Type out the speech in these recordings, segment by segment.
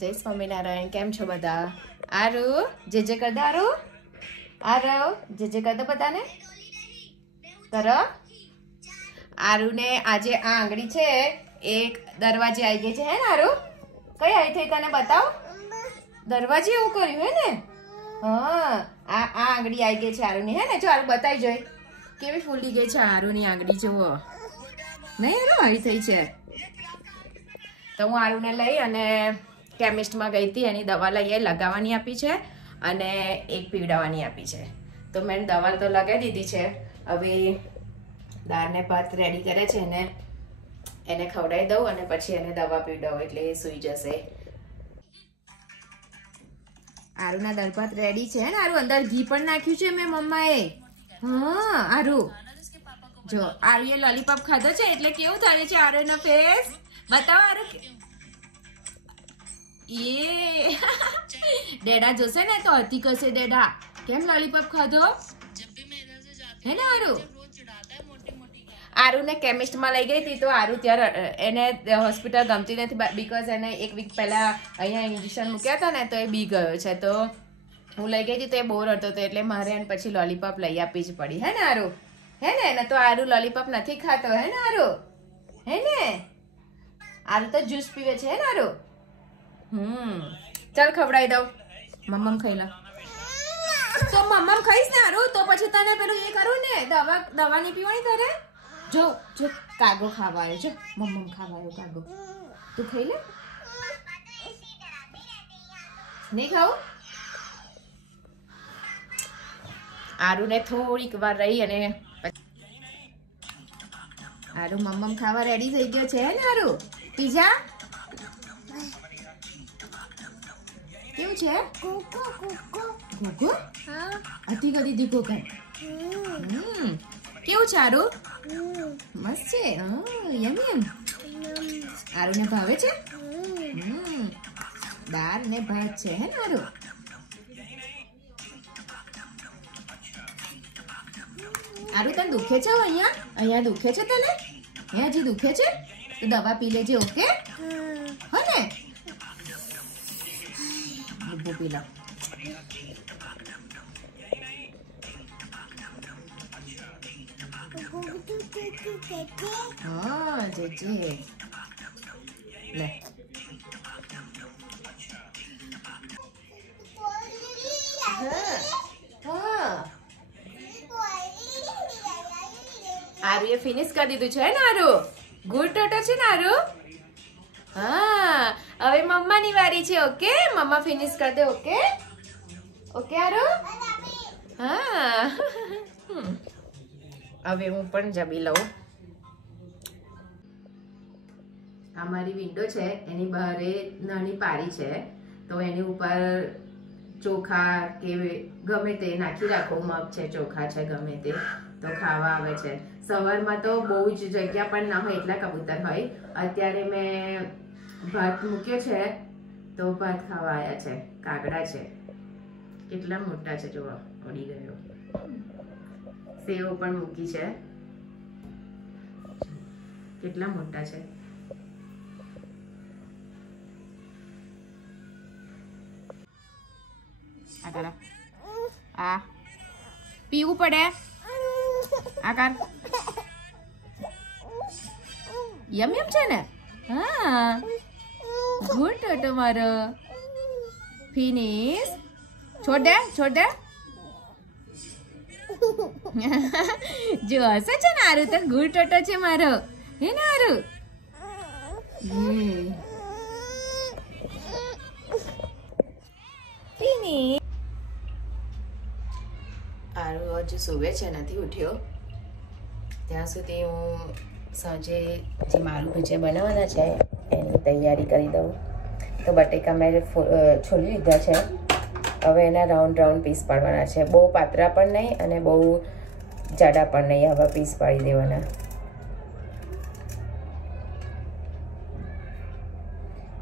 જય સ્વામિનારાયણ. કેમ છો બધા? આરુ જે કર દે. આરુ જે કર દે બધાને કરો. આરુને આજે આ આંગળી છે એક દરવાજે આવી ગઈ છે હે ને આરુ? કઈ આવી થઈ તને બતાવ. દરવાજે એવું કર્યું હે ને? હા આ આંગળી આવી ગઈ છે આરુની હે ને? જો આરુ બતાવી જોઈ કેવી ફૂલી ગઈ છે આરુની આંગળી. જુઓ નહીં આરુ આવી થઈ છે. તો હું આરુને લઈ અને કેમિસ્ટમાં ગઈ હતી, એની દવા લઈએ લગાવવાની આપી છે અને એક પીવડાવવાની આપી છે. તો મેં દવા તો લગાવી દીધી છે. હવે દાળને ભાત રેડી કરે છે ને એને ખવડાવી દઉં અને પછી એને દવા પીવડાવું એટલે એ સૂઈ જશે. આરુના દાળ ભાત રેડી છે ને? આરુ અંદર ઘી પણ નાખ્યું છે મેં મમ્માએ. હા આરુ જો આરુએ લોલીપોપ ખાધો છે એટલે કેવું થાય છે આરુનો ફેસ બતાવો. આરુ એ ડેડા જોશે ને તો અતિ કરશે. ડેડા કેમ લોલીપોપ ખાધો હે ને? આરુને કેમિસ્ટમાં લઈ ગઈ હતી તો આરુ ત્યારે એને હોસ્પિટલ ગમતી નથી બીકોઝ એને એક વીક પહેલા અહીંયા ઇન્જેક્શન મૂક્યા હતા ને તો એ બી ગયો છે. તો હું લઈ ગઈ હતી તો એ બહુ રડતો હતો એટલે મારે એને પછી લોલીપોપ લઈ આપવી જ પડી હે ને આરુ? હે ને? તો આરુ લોલીપોપ નથી ખાતો હે ને આરુ? હે ને? આરુ તો જ્યુસ પીવે છે હે ને આરુ? ચાલ ખવડાવી દઉં. મમ્મમ ખાઈ લો. તો મમ્મમ ખાઈશ ને આરુ તો પછી તને પેલું એ કરું ને દવા નહીં પીવાની તારે? જો જો કાગો ખાવા આવ્યો. જો મમ્મમ ખાવા આવ્યો કાગો. તું ખાઈ લે. નહીં ખાવું? આરુને થોડીક વાર રહી અને આરુ મમ્મમ ખાવા રેડી થઈ ગયો છે હે ને આરુ? પીઝા કેવું છે? ગોગો અતિ કરી દીધો કઈ. કેવું છે આરુ? મસ્ત છે. યમી. આરુને ભાવે છે? દાળ ને ભાત છે હે ને આરુ? આરુ તને દુખે છે અહીંયા દુખે છે તને? હે હજી દુખે છે તો દવા પી લેજે. ઓકે હો ને? ડબ્બો પી લો. હા જે લે. આરુ એ ફિનિશ કરી દીધું છે ને આરુ? ગુડ ટોટો છે ને આરુ? હા હવે મમ્માની વારી છે. ઓકે મમ્મા ફિનિશ કરી દે. Okay okay Aru? હા હવે હું પણ જમી લઉં. આ મારી વિન્ડો છે એની બહાર નાની પારી છે તો એની ઉપર ચોખા કે ગમે તે નાખી રાખો. મગ છે ચોખા છે ગમે તે તો ખાવા આવે છે. સવારમાં તો બહુ જ જગ્યા પણ ના હોય એટલા કબૂતર હોય. અત્યારે મેં ભાત મૂક્યો છે તો ભાત ખાવા આવ્યા છે. કાગડા છે કેટલા મોટા છે જોવા. ઉડી ગયો. સેવ પણ મૂકી છે કેટલા મોટા છે. આ પીવું પડે. આ કર. યમ છે ને? હા ગુડ ટોટો મારો. ફિનિશ. છોડ દે જો હશે છે ને આરુ તો ગુડ ટોટો છે મારો હે ને આરુ? ફિનિશ. આરુ હજુ સુવે છે નથી ઉઠ્યો. ત્યાં સુધી હું સાંજે જે મારું ભજીયા બનાવવાના છે એની તૈયારી કરી દઉં. તો બટેકા મેં છોલી લીધા છે. હવે એના રાઉન્ડ પીસ પાડવાના છે. બહુ પાતળા પણ નહીં અને બહુ જાડા પણ નહીં. આવા પીસ પાડી દેવાના.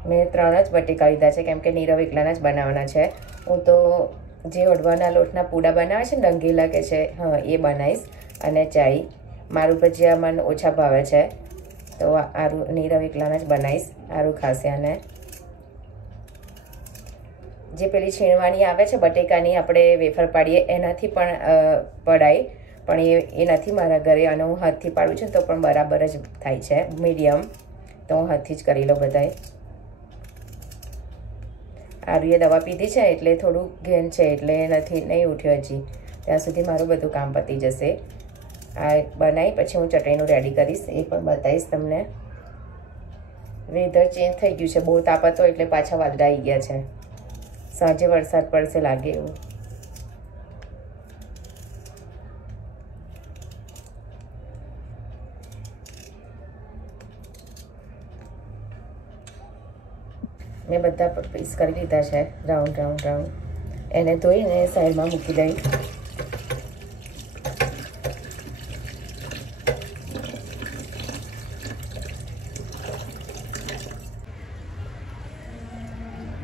મેં 3 જ બટેકા લીધા છે કેમ કે નીરવ એકલાના જ બનાવવાના છે. હું તો જે અડવાના લોટના પૂડા બનાવે છે ને ડંગેલા કે છે હા એ બનાવીશ અને ચાઈ. મારું ભજીયા મને ઓછા ભાવે છે તો આરુ નીરવ એકલાના જ બનાવીશ. આરુ ખાશે અને જે પેલી છીણવાની આવે છે બટેકાની આપણે વેફર પાડીએ એનાથી પણ પડાય, પણ એ નથી મારા ઘરે અને હું હાથથી પાડું છું તો પણ બરાબર જ થાય છે, મીડિયમ. તો હું હાથથી જ કરી લઉં બધાય. આરુએ દવા પીધી છે એટલે થોડું ઘેન છે એટલે નહીં ઉઠ્યો હજી. ત્યાં સુધી મારું બધું કામ પતી જશે. આ બનાવી પછી હું ચટણીનું રેડી કરીશ, એ પણ બતાવીશ તમને. વેધર ચેન્જ થઈ ગયું છે, બહુ તાપ હતો એટલે પાછા વાદળા આવી ગયા છે. સાંજે વરસાદ પડશે લાગે એવું. મેં બધા પીસ કરી લીધા છે રાઉન્ડ રાઉન્ડ રાઉન્ડ. એને ધોઈને સાઈડમાં મૂકી દઈ.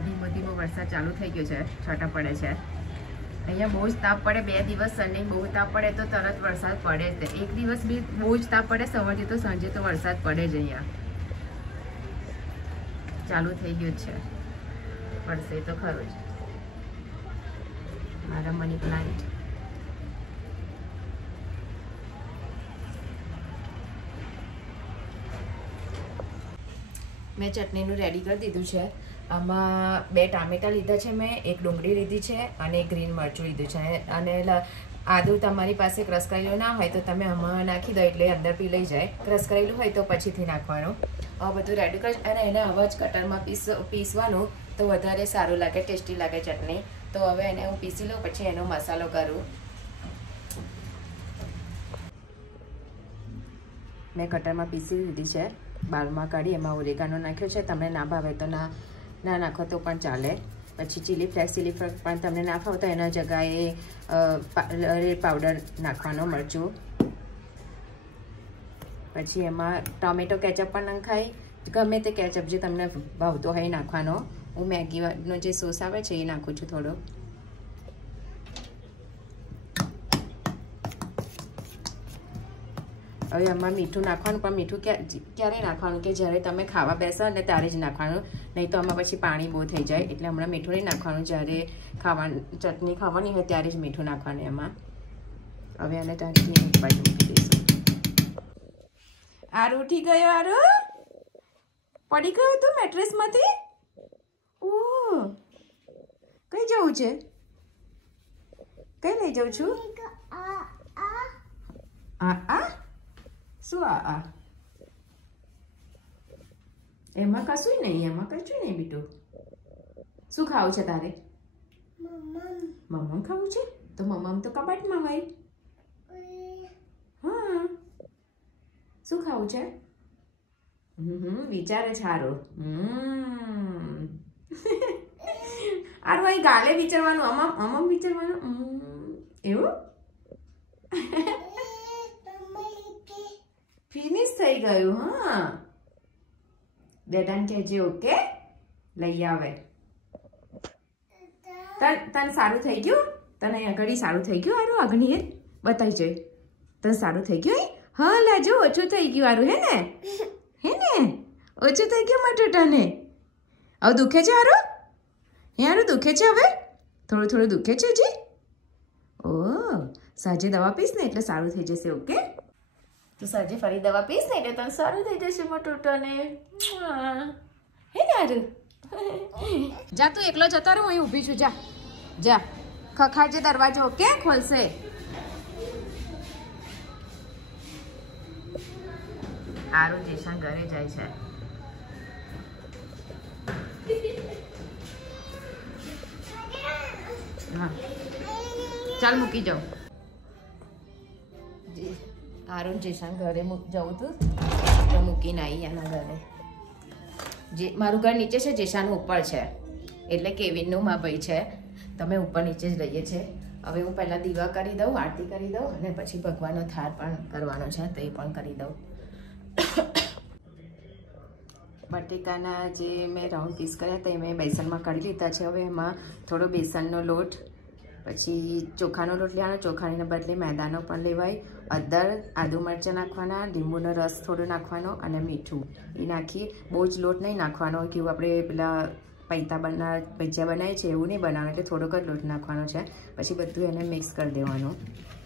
ધીમો ધીમો વરસાદ ચાલુ થઈ ગયો છે, છાંટા પડે છે. અહીંયા બહુ જ તાપ પડે, 2 દિવસ સન્ડે બહુ તાપ પડે તો તરત વરસાદ પડે જ. એક દિવસ બી બહુ જ તાપ પડે સવારથી તો સાંજે તો વરસાદ પડે જ. અહીંયા ચાલુ થઈ ગયું છે, પડશે તો ખરું જ. મારા મની પ્લાન્ટ મેં ચટણીનું રેડી કરી દીધું છે. આમાં 2 ટામેટા લીધા છે મેં, 1 ડુંગળી લીધી છે અને 1 ગ્રીન મરચું લીધું છે. અને આદુ તમારી પાસે ક્રશ કરેલું ના હોય તો તમે આમાં નાખી દો એટલે અંદર પી લઈ જાય. ક્રશ કરેલું હોય તો પછીથી નાખવાનું. આ બધું રેડી કરી અને એને આવા જ કટરમાં પીસવાનું તો વધારે સારું લાગે, ટેસ્ટી લાગે ચટણી. તો હવે એને હું પીસી લઉં પછી એનો મસાલો કરું. મેં કટરમાં પીસી લીધી છે, બાળમાં કાઢી એમાં ઓરેગાનો નાખ્યો છે. તમને ના ભાવે તો ના નાખો તો પણ ચાલે. પછી ચીલી ફ્લેક્સ પણ તમને ના ભાવે તો એના જગ્યાએ રેડ પાવડર નાખવાનો, મરચું. પછી એમાં ટોમેટો કેચઅપ પણ નખાય, ગમે તે કેચઅપ જે તમને ભાવતો હોય નાખવાનો. હું મેગીનો જે સોસ આવે છે એ નાખું છું થોડો. હવે આમાં મીઠું નાખવાનું, પણ મીઠું ક્યારે નાખવાનું કે જ્યારે તમે ખાવા બેસો ને ત્યારે જ નાખવાનું, નહીં તો આમાં પછી પાણી બહુ થઈ જાય. એટલે હમણાં મીઠું નહીં નાખવાનું, જ્યારે ચટણી ખાવાની હોય ત્યારે જ મીઠું નાખવાનું એમાં. હવે આને ટાંકી એક બાજુ મૂકી દઈશું. આરુ ઉઠી ગયો. આરુ પડી ગયો તું મેટ્રેસમાંથી. ઓહ, કઈ જવું છે? કઈ લઈ જાઉં છું? શું આ? એમાં કશું નહીં, એમાં કશું નહીં બીટું. શું ખાવું છે તારે? મમ્મમ ખાવું છે? તો મમ્મમ તો કબાટમાં હોય. હા, શું ખાવું છે? વિચારે છે હારો. આરું અહીં ગાલે વિચારવાનું, અમમ વિચારવાનું. એવું ફિનિશ થઈ ગયું. હા, ડેડાને કહેજે ઓકે લઈ આવે. તને સારું થઈ ગયું? તને આગળ સારું થઈ ગયું? આરું આગળ બતાવી જાય. તને સારું થઈ ગયું? હા લાજો, ઓછું થઈ ગયું આરું. હે ને ઓછું થઈ ગયું મટોટાને. હવે દુખે છે આરું? આરું દુખે છે હવે? થોડું થોડું દુખે છે હજી? ઓહ, સાંજે દવા પીશ ને એટલે સારું થઈ જશે. ઓકે, તો સાંજે ફરી દવા પીશ ને એટલે તને સારું થઈ જશે મટોટાને. હે ને આરું? જા તું એકલો જતો રહો, હું અહીં ઊભી છું. જા જા, ખખાડજે દરવાજો. ઓકે, ખોલશે. આરું જેશાન ઘરે જાય છે. હા ચાલ મૂકી જાઉં. આરું જેશાન ઘરે જવું તું તો મૂકીને આવી એના ઘરે. જે મારું ઘર નીચે છે, જેશાનું ઉપર છે, એટલે કેવિનનું મા ભાઈ છે. તમે ઉપર નીચે જ રહીએ છીએ. હવે હું પહેલાં દીવા કરી દઉં, આરતી કરી દઉં અને પછી ભગવાનનો થાળ પણ કરવાનો છે તો એ પણ કરી દઉં. બટેકાના જે મેં રાઉન્ડ પીસ કર્યા હતા એ મેં બેસનમાં કાઢી લીધા છે. હવે એમાં થોડો બેસનનો લોટ, પછી ચોખાનો લોટ લેવાનો, ચોખાને બદલે મેદાનો પણ લેવાય. અદર, આદુ મરચાં નાખવાના, લીંબુનો રસ થોડો નાખવાનો અને મીઠું એ નાખી. બહુ જ લોટ નહીં નાખવાનો, કેવું આપણે પેલા પૈતા ભજીયા બનાવીએ છીએ એવું નહીં બનાવવાનું, એટલે થોડોક જ લોટ નાખવાનો છે. પછી બધું એને મિક્સ કરી દેવાનું.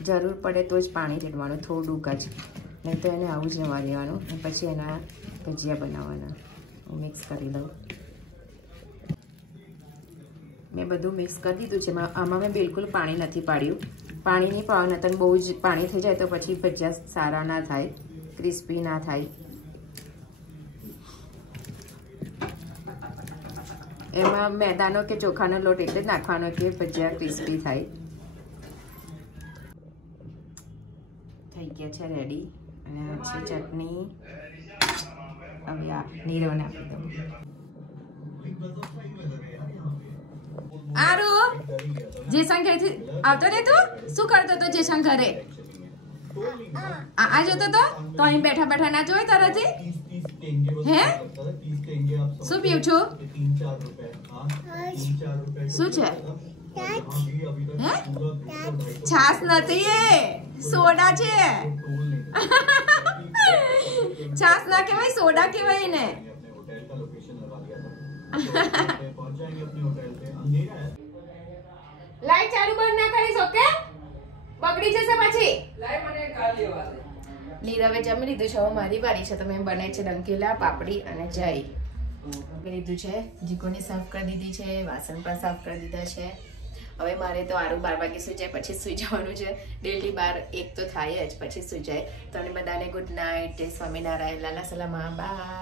જરૂર પડે તો જ પાણી રેડવાનું, થોડુંક જ, નહીં તો એને આવું જ રવા દેવાનું. પછી એના ભજીયા બનાવવાના. હું મિક્સ કરી દઉં. મેં બધું મિક્સ કરી દીધું છે. આમાં મેં બિલકુલ પાણી નથી પાડ્યું. પાણી નહીં પાડવાનું, તો બહુ જ પાણી થઈ જાય તો પછી ભજીયા સારા ના થાય, ક્રિસ્પી ના થાય. એમાં મેદાનો કે ચોખાનો લોટ એટલે જ નાખવાનો કે ભજીયા ક્રિસ્પી થાય. થઈ ગયા છે રેડી. અને આ છે ચટણી. હવે આ નીરવ નાખી દઉં. આરુ જેસન ઘરેથી આવતો ને તું? શું કરતો તો જેસન ઘરે? આ જોતો તો અહીં બેઠા બેઠા ના જોઈ તરથી? હે શું પીવું છું? શું છે? હે છાસ નથી, એ સોડા છે. છાસ ના કહેવાય, સોડા કહેવાય ને. લાઈટ ચાલુ બંધ ના કરીશ, ઓકે? બગડી જશે પછી. નીરવે જમી લીધું છે. હવે મારી બારી છે. તો મેં બનાવી છે ડંકેલા, પાપડી અને જઈ લીધું છે. જીકોને સાફ કરી દીધી છે, વાસણ પણ સાફ કરી દીધા છે. હવે મારે તો આરું 12 વાગે સુઈ જાય પછી સુઈ જવાનું છે. ડેલી 12-1 તો થાય જ, પછી સુઈ જાય. તમને બધાને ગુડ નાઇટ. સ્વામિનારાયણ. લાલા સલામા. બાય.